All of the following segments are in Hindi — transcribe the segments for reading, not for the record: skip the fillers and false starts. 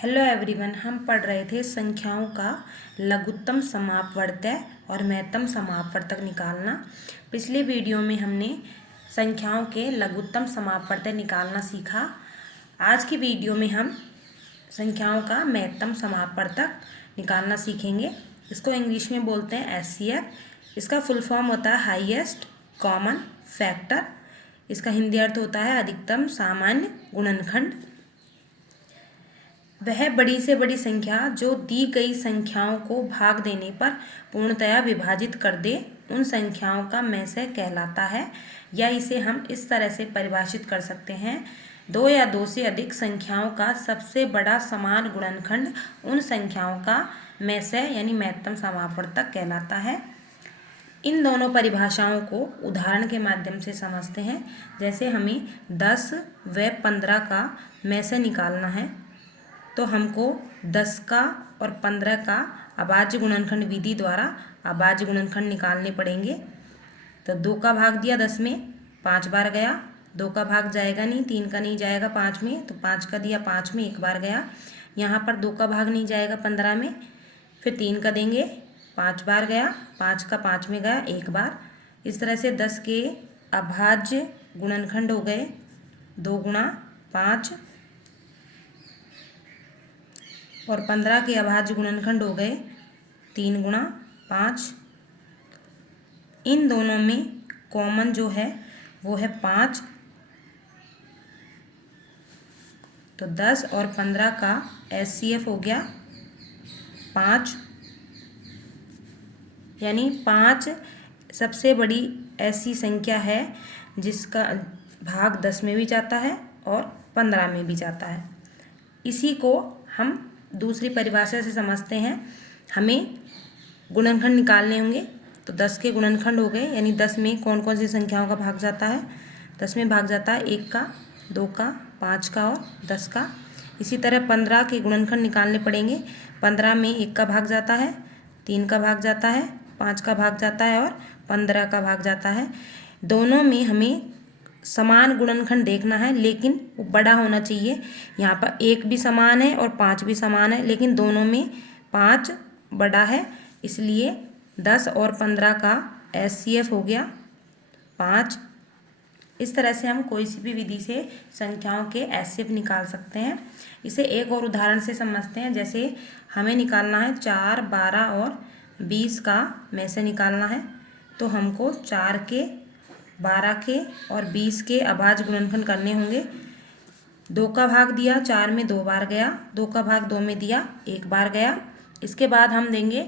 हेलो एवरीवन, हम पढ़ रहे थे संख्याओं का लघुत्तम समापवर्तय और महत्तम समापवर्तक निकालना। पिछले वीडियो में हमने संख्याओं के लघुत्तम समापवर्तय निकालना सीखा। आज की वीडियो में हम संख्याओं का महत्तम समापवर्तक निकालना सीखेंगे। इसको इंग्लिश में बोलते हैं HCF। इसका फुल फॉर्म होता है हाईएस्ट कॉमन फैक्टर। इसका हिंदी अर्थ होता है अधिकतम सामान्य गुणनखंड। वह बड़ी से बड़ी संख्या जो दी गई संख्याओं को भाग देने पर पूर्णतया विभाजित कर दे उन संख्याओं का मैसे कहलाता है। या इसे हम इस तरह से परिभाषित कर सकते हैं, दो या दो से अधिक संख्याओं का सबसे बड़ा समान गुणनखंड उन संख्याओं का मैसे यानी महत्तम समापवर्तक कहलाता है। इन दोनों परिभाषाओं को उदाहरण के माध्यम से समझते हैं। जैसे हमें 10 व 15 का मैसे निकालना है तो हमको 10 का और 15 का अभाज्य गुणनखंड विधि द्वारा अभाज्य गुणनखंड निकालने पड़ेंगे। तो 2 का भाग दिया 10 में, 5 बार गया। 2 का भाग जाएगा नहीं, 3 का नहीं जाएगा 5 में, तो 5 का दिया 5 में 1 बार गया। यहाँ पर 2 का भाग नहीं जाएगा 15 में, फिर 3 का देंगे, 5 बार गया। 5 का 5 में गया 1 बार। इस तरह से 10 के अभाज्य गुणनखंड हो गए 2 गुणा 5 और 15 के अभाज्य गुणनखंड हो गए 3 गुणा 5। इन दोनों में कॉमन जो है वो है 5। तो 10 और 15 का HCF हो गया 5, यानी 5 सबसे बड़ी ऐसी संख्या है जिसका भाग 10 में भी जाता है और 15 में भी जाता है। इसी को हम दूसरी परिभाषा से समझते हैं। हमें गुणनखंड निकालने होंगे तो 10 के गुणनखंड हो गए, यानी 10 में कौन कौन सी संख्याओं का भाग जाता है। 10 में भाग जाता है 1 का, 2 का, 5 का और 10 का। इसी तरह 15 के गुणनखंड निकालने पड़ेंगे। 15 में 1 का भाग जाता है, 3 का भाग जाता है, 5 का भाग जाता है और 15 का भाग जाता है। दोनों में हमें समान गुणनखंड देखना है, लेकिन वो बड़ा होना चाहिए। यहाँ पर 1 भी समान है और 5 भी समान है, लेकिन दोनों में 5 बड़ा है, इसलिए 10 और 15 का HCF हो गया 5। इस तरह से हम कोई सी भी विधि से संख्याओं के HCF निकाल सकते हैं। इसे एक और उदाहरण से समझते हैं। जैसे हमें निकालना है 4, 12 और 20 का मैसे निकालना है, तो हमको 4 के, 12 के और 20 के अभाज्य गुणनखंड करने होंगे। 2 का भाग दिया 4 में 2 बार गया, 2 का भाग 2 में दिया 1 बार गया। इसके बाद हम देंगे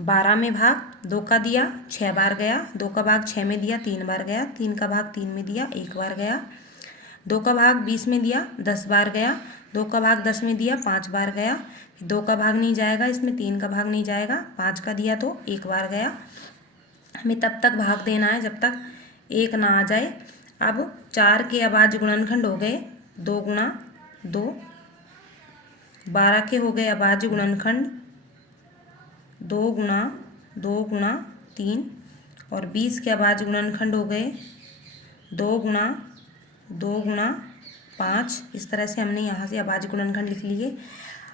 12 में भाग, 2 का दिया 6 बार गया, 2 का भाग 6 में दिया 3 बार गया, 3 का भाग 3 में दिया 1 बार गया। 2 का भाग 20 में दिया 10 बार गया, 2 का भाग 10 में दिया 5 बार गया। 2 का भाग नहीं जाएगा इसमें, 3 का भाग नहीं जाएगा, 5 का दिया तो 1 बार गया। हमें तब तक भाग देना है जब तक 1 ना आ जाए। अब 4 के अभाज्य गुणनखंड हो गए 2 गुणा 2, 12 के हो गए अभाज्य गुणनखंड 2 गुणा 2 गुणा 3 और 20 के अभाज्य गुणनखंड हो गए 2 गुणा 2 गुणा 5। इस तरह से हमने यहाँ से अभाज्य गुणनखंड लिख लिए।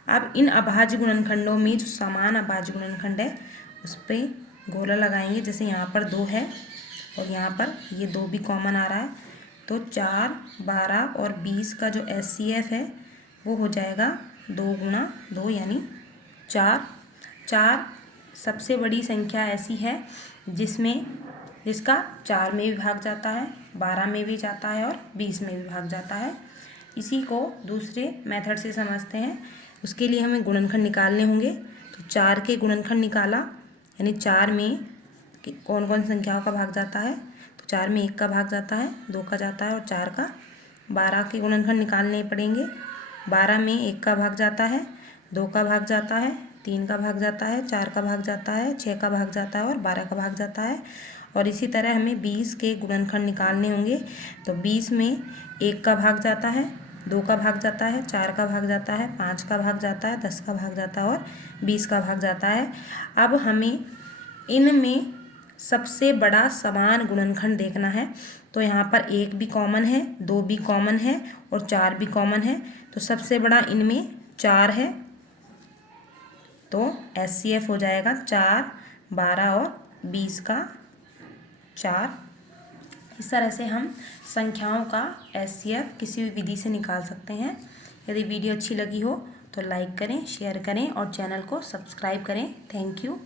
अब इन अभाज्य गुणनखंडों में जो समान अभाज्य गुणनखंड है उस पर गोला लगाएंगे। जैसे यहाँ पर 2 है और यहाँ पर ये 2 भी कॉमन आ रहा है, तो 4, 12 और 20 का जो HCF है वो हो जाएगा 2 गुणा 2 यानी 4। 4 सबसे बड़ी संख्या ऐसी है जिसका 4 में भी भाग जाता है, 12 में भी जाता है और 20 में भी भाग जाता है। इसी को दूसरे मेथड से समझते हैं। उसके लिए हमें गुणनखंड निकालने होंगे। तो 4 के गुणनखंड निकाला, यानी 4 में कौन कौन संख्याओं का भाग जाता है। तो 4 में 1 का भाग जाता है, 2 का जाता है और 4 का। 12 के गुणनखंड निकालने पड़ेंगे। 12 में 1 का भाग जाता है, 2 का भाग जाता है, 3 का भाग जाता है, 4 का भाग जाता है, 6 का भाग जाता है और 12 का भाग जाता है। और इसी तरह हमें 20 के गुणनखंड निकालने होंगे। तो 20 में 1 का भाग जाता है, 2 का भाग जाता है, 4 का भाग जाता है, 5 का भाग जाता है, 10 का भाग जाता है और 20 का भाग जाता है। अब हमें इनमें सबसे बड़ा समान गुणनखंड देखना है। तो यहाँ पर 1 भी कॉमन है, 2 भी कॉमन है और 4 भी कॉमन है। तो सबसे बड़ा इनमें 4 है तो HCF हो जाएगा 4, 12 और 20 का 4। इस तरह से हम संख्याओं का HCF किसी भी विधि से निकाल सकते हैं। यदि वीडियो अच्छी लगी हो तो लाइक करें, शेयर करें और चैनल को सब्सक्राइब करें। Thank you.